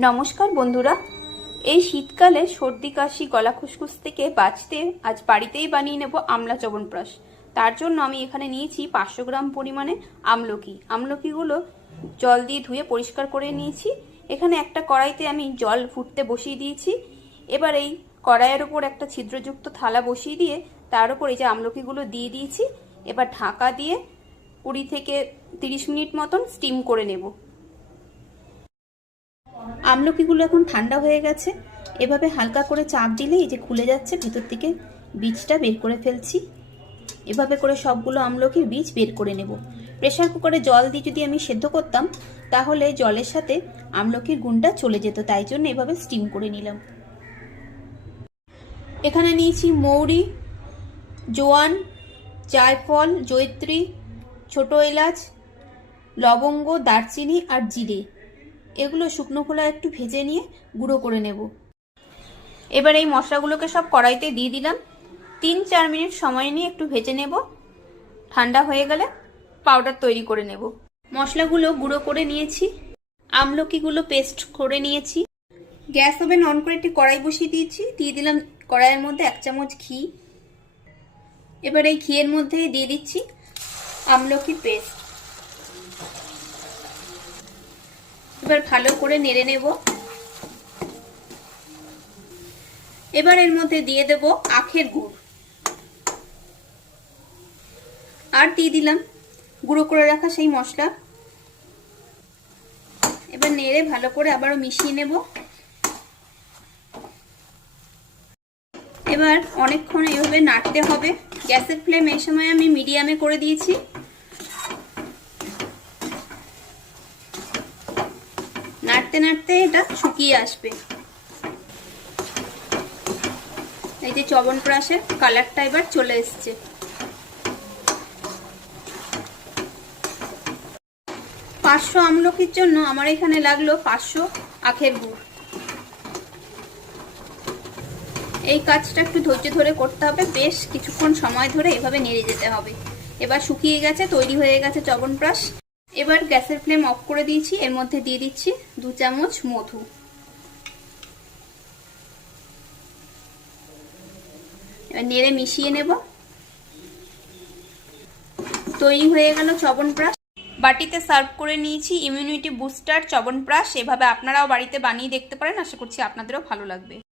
নমস্কার বন্ধুরা। এই শীতকালে সর্দি, কাশি, গলা খুসখুস থেকে বাঁচতে আজ বাড়িতেই বানিয়ে নেব আমলা চবনপ্রাশ তার জন্য আমি এখানে নিয়েছি পাঁচশো গ্রাম পরিমাণে আমলকি। আমলকিগুলো জল দিয়ে ধুয়ে পরিষ্কার করে নিয়েছি। এখানে একটা কড়াইতে আমি জল ফুটতে বসিয়ে দিয়েছি। এবার এই কড়াইয়ের ওপর একটা ছিদ্রযুক্ত থালা বসিয়ে দিয়ে তার উপর এই যে আমলকিগুলো দিয়ে দিয়েছি। এবার ঢাকা দিয়ে কুড়ি থেকে তিরিশ মিনিট মতন স্টিম করে নেব। আমলকিগুলো এখন ঠান্ডা হয়ে গেছে। এভাবে হালকা করে চাপ দিলে এই যে খুলে যাচ্ছে, ভেতর থেকে বীজটা বের করে ফেলছি। এভাবে করে সবগুলো আমলকির বীজ বের করে নেব। প্রেশার কুকারে জল দিয়ে যদি আমি সেদ্ধ করতাম, তাহলে জলের সাথে আমলকির গুণটা চলে যেত, তাই জন্য এভাবে স্টিম করে নিলাম। এখানে নিয়েছি মৌরি, জোয়ান, জায়ফল জৈত্রী ছোট এলাচ, লবঙ্গ, দারচিনি আর জিরে। এগুলো শুকনো খোলা একটু ভেজে নিয়ে গুঁড়ো করে নেব। এবার এই মশলাগুলোকে সব কড়াইতে দিয়ে দিলাম। তিন চার মিনিট সময় নিয়ে একটু ভেজে নেব। ঠান্ডা হয়ে গেলে পাউডার তৈরি করে নেব। মশলাগুলো গুঁড়ো করে নিয়েছি। আমলকিগুলো পেস্ট করে নিয়েছি। গ্যাস ওভেন অন করে একটি কড়াই বসিয়ে দিয়েছি। দিয়ে দিলাম কড়াইয়ের মধ্যে এক চামচ ঘি। এবার এই ঘিয়ের মধ্যে দিয়ে দিচ্ছি আমলকি পেস্ট। এবার ভালো করে নেড়ে নেব। এবার এর মধ্যে দিয়ে দেব আখের গুড়। আর দিয়ে দিলাম গুঁড়ো করে রাখা সেই মশলা। এবার নেড়ে ভালো করে আবারও মিশিয়ে নেব। এবার অনেকক্ষণ এইভাবে নাড়তে হবে। গ্যাসের ফ্লেম এই সময় আমি মিডিয়ামে করে দিয়েছি। নাড়তে নাড়তে এটা শুকিয়ে আসবে। এই যে চবন চবনপ্রাশের কালারটা এবার চলে এসছে। পাঁচশো আমলকির জন্য আমার এখানে লাগল পাঁচশো আখের গুড়। এই কাজটা একটু ধৈর্য ধরে করতে হবে, বেশ কিছুক্ষণ সময় ধরে এভাবে নেড়ে যেতে হবে। এবার শুকিয়ে গেছে, তৈরি হয়ে গেছে চবনপ্রাশ এবার গ্যাসের ফ্লেম অফ করে দিয়েছি। এর মধ্যে দিয়ে দিচ্ছি দু চামচ মধু। এবার নেড়ে মিশিয়ে নেব। তৈরি হয়ে গেল চবনপ্রাশ বাটিতে সার্ভ করে নিয়েছি ইমিউনিটি বুস্টার চবনপ্রাশ এভাবে আপনারাও বাড়িতে বানিয়ে দেখতে পারেন। আশা করছি আপনাদেরও ভালো লাগবে।